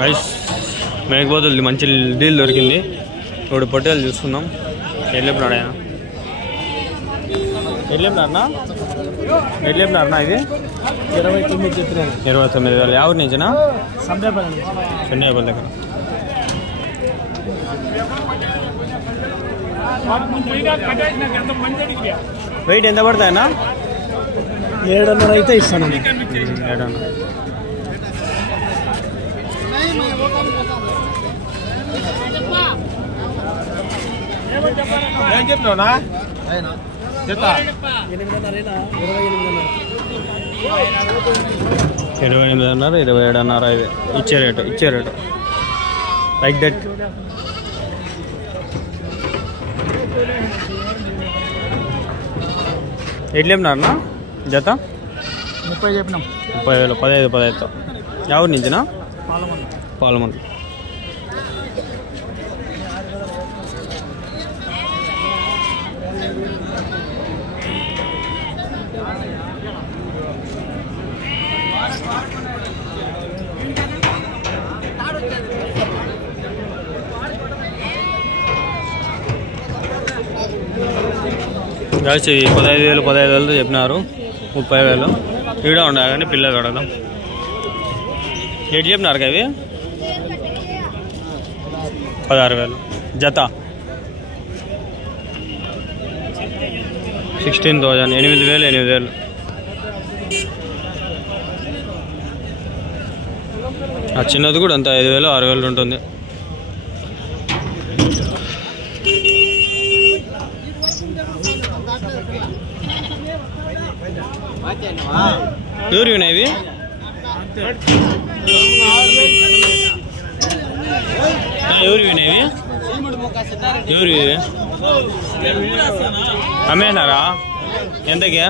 Rice మేకపోతుంది మంచి deal దొరికింది. ఇప్పుడు పొట్టేలు చూసుకుందాం. ఎట్లేపినాడు ఆయన? ఎట్లేపినారనా ఇది 29 చెప్పినారు. 29,000. ఎవరి నుంచినా? సందేపల్లి దగ్గర. వెయిట్ ఎంత పడతాయన్నా? 7.5 అయితే ఇస్తాను. 7.5. ఏం చెప్పినావునా? 28,500, 27,500 ఇది ఇచ్చే రేటు లైక్ దట్. ఎట్లేపినారన్నా జత? 30 చెప్పినాం. 30,000. 15,000. ఎవరి నుంచినా? పాలమంది. కాచి 15,000 చెప్పినారు. 30,000 ఈడ ఉండాలి కానీ పిల్లలు అడగదాం. ఎటు చెప్పినారు అవి? 16,000 జత. 16,000. 8,000. ఆ చిన్నది కూడా అంత 5,000, 6,000 ఉంటుంది. ఎవరు ఇవి? ఎవరు ఇవి? అమ్మేనారా? ఎంతకి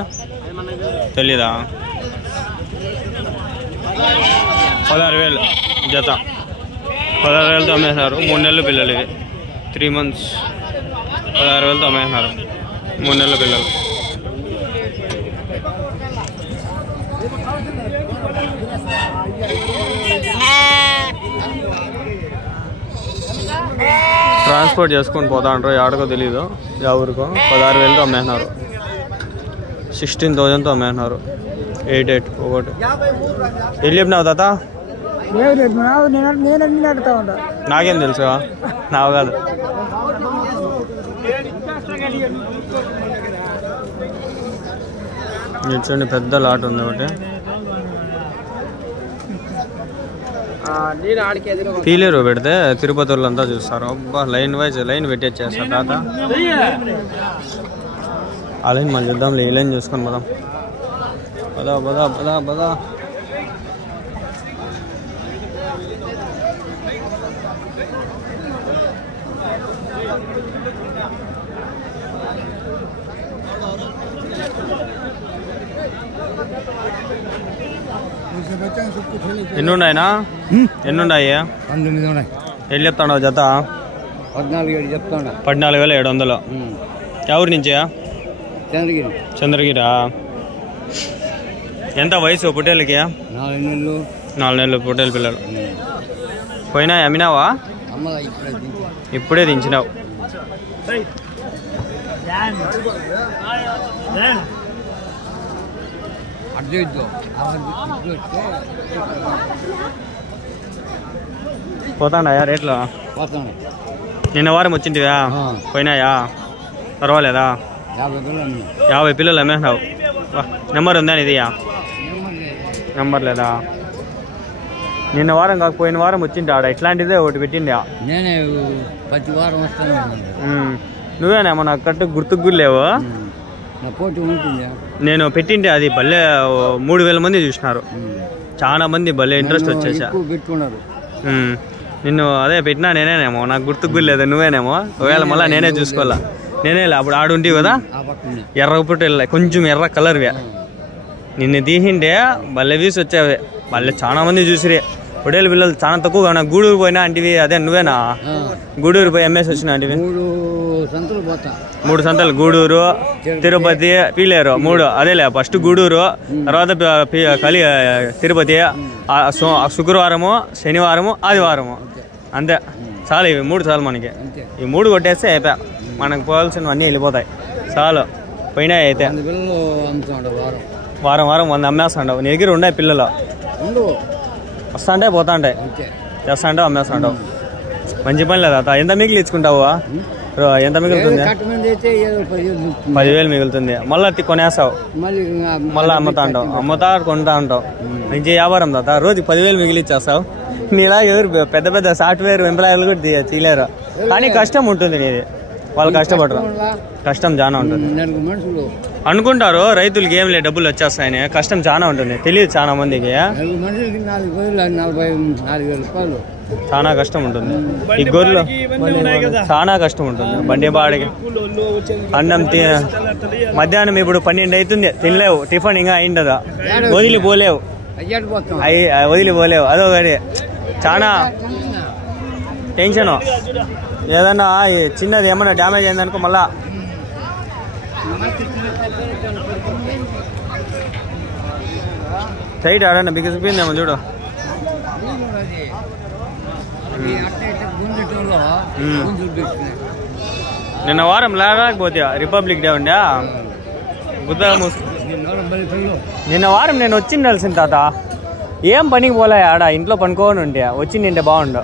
తెలీదా? 16,000 జత. 16,000తో అమ్మేసినారు. 3 నెలల పిల్లలు ఇవి. 3 months. 16,000తో అమ్మేసినారు. 3 నెలల పిల్లలు. ట్రాన్స్పోర్ట్ చేసుకొని పోతా అంటారు. ఎక్కడికో తెలీదు, ఎవరికో. 16,000తో అమ్మేసినారు. 16,000తో అమ్మేసినారు. 8 ఒకటి. ఎల్లు చెప్పినావు తాత? నాకేం తెలుసు, నావు కాదు. చూడండి పెద్ద లాట్ ఉంది ఒకటి. తీలేరు పెడితే తిరుపతి వాళ్ళంతా చూస్తారు. అబ్బా లైన్ వైజ్ లైన్ పెట్టేచ్చేస్తారు తాత. ఆ లైన్ మనం చూద్దాం. ఈ లైన్ చూసుకొని పోదాం. పదా పదా పదా పదా. ఎన్నున్నాయినా? ఎన్నున్నాయి? 19 ఉన్నాయి. ఎన్ని చెప్తాడు జత? 14,700 చెప్తాడు. 14,700. ఎవరి నుంచి? చంద్రగిరా. ఎంత వయసు పొట్టేళ్ళకి? 4 నెలలు పొట్టేలు పిల్లలు. పోయినా అమ్మినావా? ఇప్పుడే దించినావు. పోతాండాయా రేట్లో? నిన్న వారం వచ్చింటివా? పోయినాయా? పర్వాలేదా? 50 పిల్లలు అమ్మేసినావు. నెంబర్ ఉందా ఇది? నెంబర్ లేదా? నిన్న వారం కాకపోయిన వారం వచ్చింది ఆడ. ఇట్లాంటిదే ఒకటి పెట్టింది. నేనే ప్రతి వారం వస్తాను. నువ్వేనేమో నాకు కట్టు గుర్తుకు కూడా లేవు. నేను పెట్టింటే అది భలే 3,000 మంది చూసినారు. చాలా మంది భలే ఇంట్రెస్ట్ వచ్చేసా. నిన్ను అదే పెట్టినా నేనేనేమో, నాకు గుర్తుకు కూడా లేదు. నువ్వేనేమో. ఒకవేళ మళ్ళీ నేనే చూసుకోవాలా. నేనే అప్పుడు ఆడుంటివి కదా, ఎర్ర పుట్టెళ్ళ కొంచెం ఎర్ర కలర్వే. నిన్ను తీసిండే భలే వీసి వచ్చావే. భలే చాలా మంది చూసిరే. పొడేలు పిల్లలు చాలా తక్కువగా ఉన్నా. గూడూరు పోయినా అంటివి అదే నువ్వేనా? గూడూరు పోయి ఎంఎస్ వచ్చినా అంటివి? 3 సంతలు గూడూరు, తిరుపతి, పీలేరు 3. అదేలే ఫస్ట్ గూడూరు, తర్వాత తిరుపతి, శుక్రవారము, శనివారము, ఆదివారము. అంతే చాలు. ఇవి 3 చాలు మనకి. ఈ 3 కొట్టేస్తే అయిపోయా. మనకు పోవాల్సినవి అన్నీ వెళ్ళిపోతాయి. చాలు పోయినాయి. అయితే వారం 100 అమ్మేస్తుంటావు. నీ దగ్గర ఉండే పిల్లలు వస్తా అంటే పోతా ఉంటాయి, చేస్తా అంటే అమ్మేస్తుంటావు. మంచి పని లేదా? ఎంత మిగిలి ఇచ్చుకుంటావు? ఎంత మిగులుతుంది? 10,000 మిగులుతుంది. మళ్ళీ కొనేస్తావు, మళ్ళీ అమ్ముతా ఉంటావు, కొంటా ఉంటావు. మంచి వ్యాపారం తాత. రోజుకి 10,000 మిగిలి ఇచ్చేస్తావు. నీలా ఎవరు పెద్ద పెద్ద సాఫ్ట్వేర్ ఎంప్లాయీలు కూడా తీయలేరు. కానీ కష్టం ఉంటుంది నీది. వాళ్ళు కష్టపడరు, కష్టం చాలా ఉంటుంది. అనుకుంటారు రైతులకి ఏం లేదు డబ్బులు వచ్చేస్తాయని. కష్టం చాలా ఉంటుంది, తెలియదు చాలా మందికి. చాలా కష్టం ఉంటుంది. ఈ గొర్రెలు చాలా కష్టం ఉంటుంది. బండి బాడికి అన్నం మధ్యాహ్నం ఇప్పుడు 12 అవుతుంది, తినలేవు. టిఫిన్ ఇంకా అయిండదా, వదిలిపోలేవు. అదొకటి చాలా టెన్షను. ఏదన్నా చిన్నది ఏమన్నా డ్యామేజ్ అయిందనుకో మళ్ళా సైట్ ఆడన్నా బిగిసిపోయిందేమో చూడు. నిన్న వారం లేకపోతే రిపబ్లిక్ డే ఉండే నిన్న వారం నేను వచ్చిండాల్సింది తాత. ఏం పనికి పోలే ఆడ, ఇంట్లో పనుకోని ఉంటే వచ్చిందంటే బాగుండు.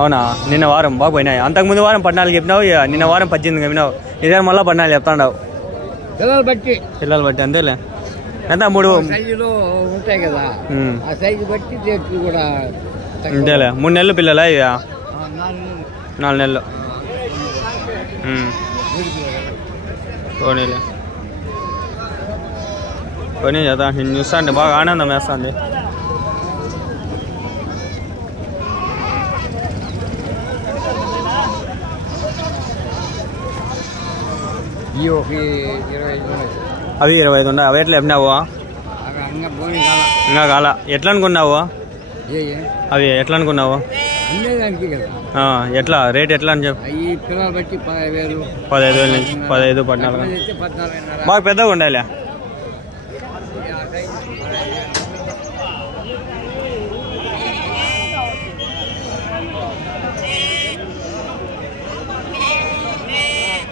అవునా? నిన్న వారం బాగా పోయినాయి. అంతకుముందు వారం 14 చెప్పినావు, నిన్న వారం 18 చెప్పినావు. ఇదే మళ్ళీ 14 చెప్తాండావు. పిల్లలు బట్టి అంతేలే. ఎంత 3 ఉంటాయి కదా, అంతేలే. 3 నెలలు పిల్లలా? ఇక 4 నెలలు. పోనీలే పోనీ చేద్దా. నేను చూస్తా అంటే బాగా ఆనందం వేస్తుంది. అవి 25 ఉన్నాయి. అవి ఎట్లా చెప్పినావు? ఇంకా కాల. ఎట్లా అనుకున్నావు అవి? ఎట్లా అనుకున్నావు? ఎట్లా రేట్ ఎట్లా అని చెప్పి? 15,000 నుంచి 15, 14. బాగా పెద్దగా ఉండాలి.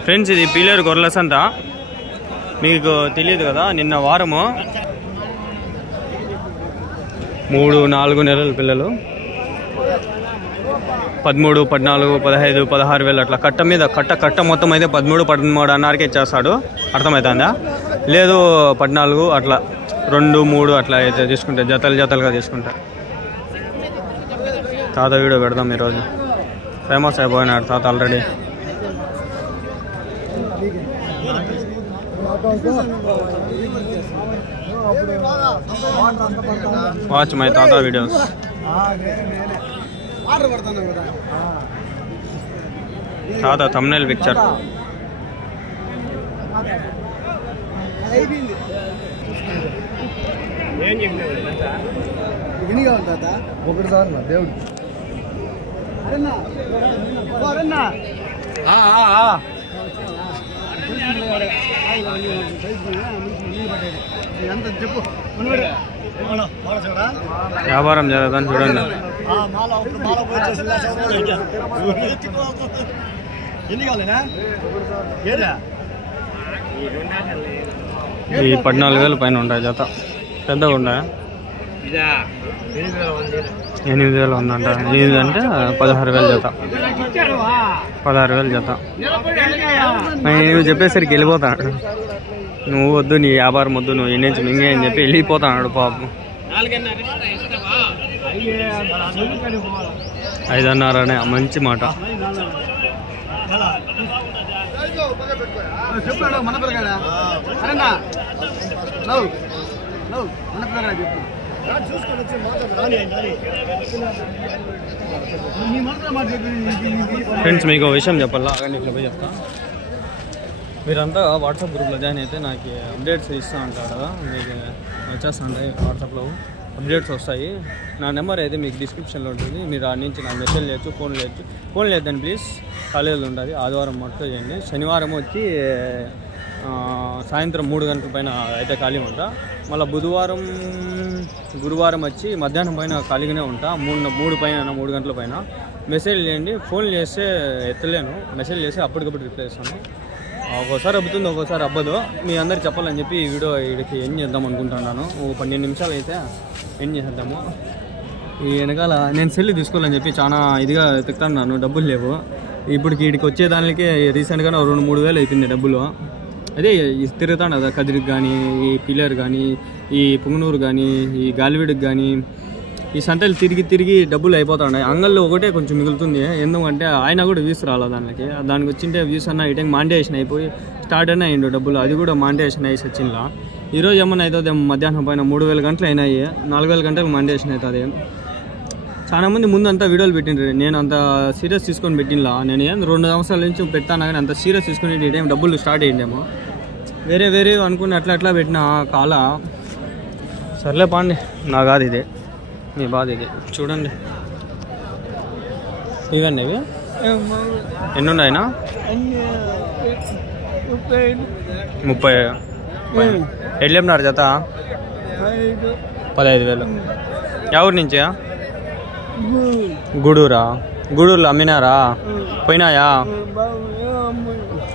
ఫ్రెండ్స్ ఇది పీలేరు గొర్రెల సంత. మీకు తెలియదు కదా, నిన్న వారము 3, 4 నెలల పిల్లలు 13, 14, 15, 16,000 అట్లా కట్ట మీద కట్ట మొత్తం అయితే 13, 13 అన్నారకే ఇచ్చేస్తాడు. అర్థమవుతుందా? లేదు 14 అట్లా 2, 3 అట్లా అయితే తీసుకుంటే జతలుగా తీసుకుంటా. తాత వీడియో పెడదాం ఈరోజు. ఫేమస్ అయిపోయినాడు తాత ఆల్రెడీ. వాచ్ మై తాత వీడియోస్. తాత thumbnail పిక్చర్. దేవుడు వ్యాపారం జరగదని చూడండి. ఈ 14,000 పైన ఉంటాయి జత. పెద్దగా ఉన్నాయా? 8,000 ఉందంట. 8 అంటే 16,000 జత. 16,000 జత. నువ్వు చెప్పేసరికి వెళ్ళిపోతాడు. నువ్వు వద్దు, నీ వ్యాపారం వద్దు, నువ్వు ఇండియన్స్ మింగే అని చెప్పి వెళ్ళిపోతాడు పాపం. 5,500 అనే మంచి మాట. ఫ్రెండ్స్ మీకు విషయం చెప్పాలా, అక్కడ ఇట్లా పోయి చెప్తా. మీరంతా వాట్సాప్ గ్రూప్లో జాయిన్ అయితే నాకు అప్డేట్స్ ఇస్తూ ఉంటారు కదా, మీకు వచ్చేస్తుంటాయి వాట్సాప్లో. అప్డేట్స్ వస్తాయి. నా నెంబర్ అయితే మీకు డిస్క్రిప్షన్లో ఉంటుంది. మీరు ఆ నుంచి నాకు మెసేజ్ చేయొచ్చు, ఫోన్ లేదండి ప్లీజ్. కాలేజీలో ఉంటుంది. ఆదివారం మొత్తం చేయండి. శనివారం వచ్చి సాయంత్రం 3 గంటల పైన అయితే ఖాళీ ఉంటా. మళ్ళీ బుధవారం గురువారం వచ్చి మధ్యాహ్నం పైన ఖాళీగానే ఉంటా. 3 గంటల పైన మెసేజ్ చేయండి. ఫోన్ చేస్తే ఎత్తలేను, మెసేజ్ చేసి అప్పటికప్పుడు రిప్లై ఇస్తాను. ఒక్కోసారి అబ్బుతుంది, ఒక్కోసారి అబ్బదు. మీ అందరికి చెప్పాలని చెప్పి ఈ వీడియో వీడికి ఎండ్ చేద్దాం అనుకుంటున్నాను. 12 నిమిషాలు అయితే ఎండ్ చేసేద్దాము. ఈ వెనకాల నేను సెల్ తీసుకోవాలని చెప్పి చాలా ఇదిగా తిక్కుతున్నాను, డబ్బులు లేవు. ఇప్పటికి వీడికి వచ్చేదానికి రీసెంట్గానే 2-3 వేలు అయిపోయింది డబ్బులు. అదే తిరుగుతాను కదా, కదిరికి కానీ, ఈ పిల్లర్ కానీ, ఈ పుంగనూరు కానీ, ఈ గాలివీడికి కానీ, ఈ సంతలు తిరిగి డబ్బులు అయిపోతున్నాయి. అంగల్లో ఒకటే కొంచెం మిగులుతుంది. ఎందుకంటే ఆయన కూడా వ్యూస్ రాలా దానికి వచ్చింటే వ్యూస్ అన్న ఈ టైం మానిటైజేషన్ అయిపోయి స్టార్ట్ అయినా అయ్యిండు డబ్బులు. అది కూడా మానిటైజేషన్ అయ్యి సచిన్లా. ఈరోజు ఏమన్నా అవుతుంది మధ్యాహ్నం పైన 3000 గంటలు అయినాయి. 4000 గంటలకు మానిటైజేషన్ అవుతుంది. చాలా మంది ముందు అంతా వీడియోలు పెట్టిండ్రు. నేను అంత సీరియస్ తీసుకొని పెట్టినలా. నేను 2 సంవత్సరాల నుంచి పెడతాను కానీ అంత సీరియస్ తీసుకుని ఈ టైం డబ్బులు స్టార్ట్ అయ్యిండేమో. వేరే అనుకుని అట్లా పెట్టిన కాల. సర్లే పాండి, నా కాదు ఇది, మీ బాధ ఇది. చూడండి ఇవన్నీ ఇవి ఎన్ని ఉన్నాయినా? 30. ఎట్లా చెప్పినారు జత? 15,000. ఎవరి నుంచా? గూడూరులో అమ్మినారా? పోయినాయా?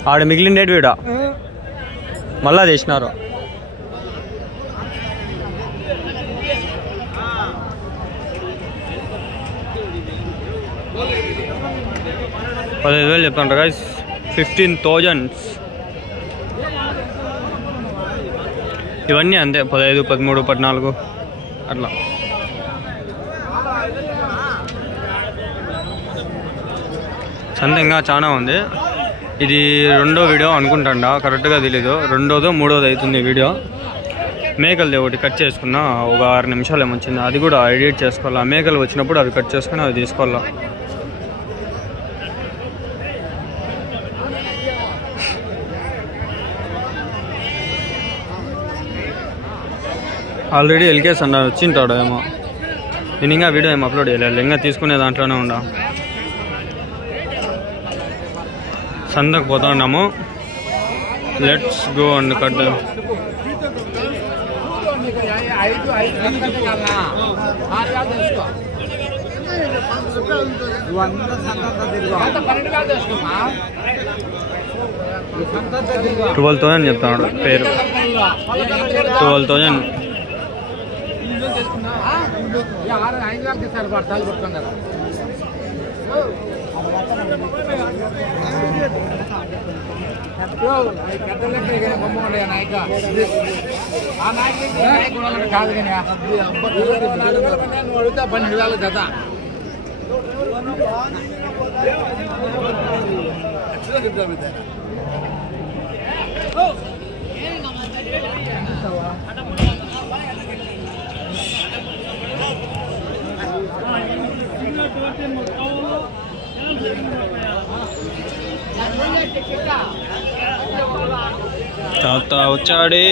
ఆడ మిగిలిండేటి వీడ మళ్ళా చేసినారు. $15,000 చెప్పండి గైస్. 15,000. ఇవన్నీ అంతే, 15, 13, 14 అట్లా. సంతంగా చాలా ఉంది. ఇది 2వ వీడియో అనుకుంటా, కరెక్ట్గా తెలీదు. 2వ 3వది అవుతుంది వీడియో. మేకలది ఒకటి కట్ చేసుకున్నా, ఒక 6 నిమిషాలు ఏమొచ్చింది. అది కూడా ఎడిట్ చేసుకోవాలా. మేకలు వచ్చినప్పుడు అవి కట్ చేసుకుని అవి తీసుకోవాలా. ఆల్రెడీ ఎల్కేస్ అన్నారు, వచ్చింటాడు ఏమో. నేను ఇంకా వీడియో ఏమో అప్లోడ్ చేయలేదు, ఇంకా తీసుకునే దాంట్లోనే ఉండా. సంతకు పోతా ఉన్నాము. Let's go and cut. $12,000 చెప్తాడు పేరు. 12,000. కాదు కానీ అడిగితే 12,000 జత. తాత వచ్చాడే.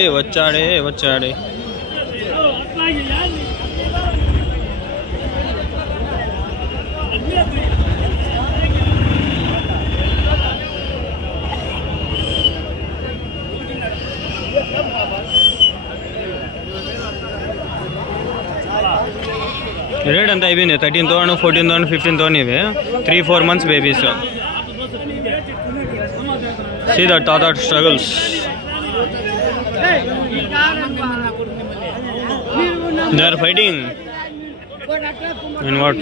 రేట్ అంతా అయిపోయింది. 13,000, 14,000, 15,000 ఇవి. 3-4 months babies. See that Tata struggles. They are fighting. In what?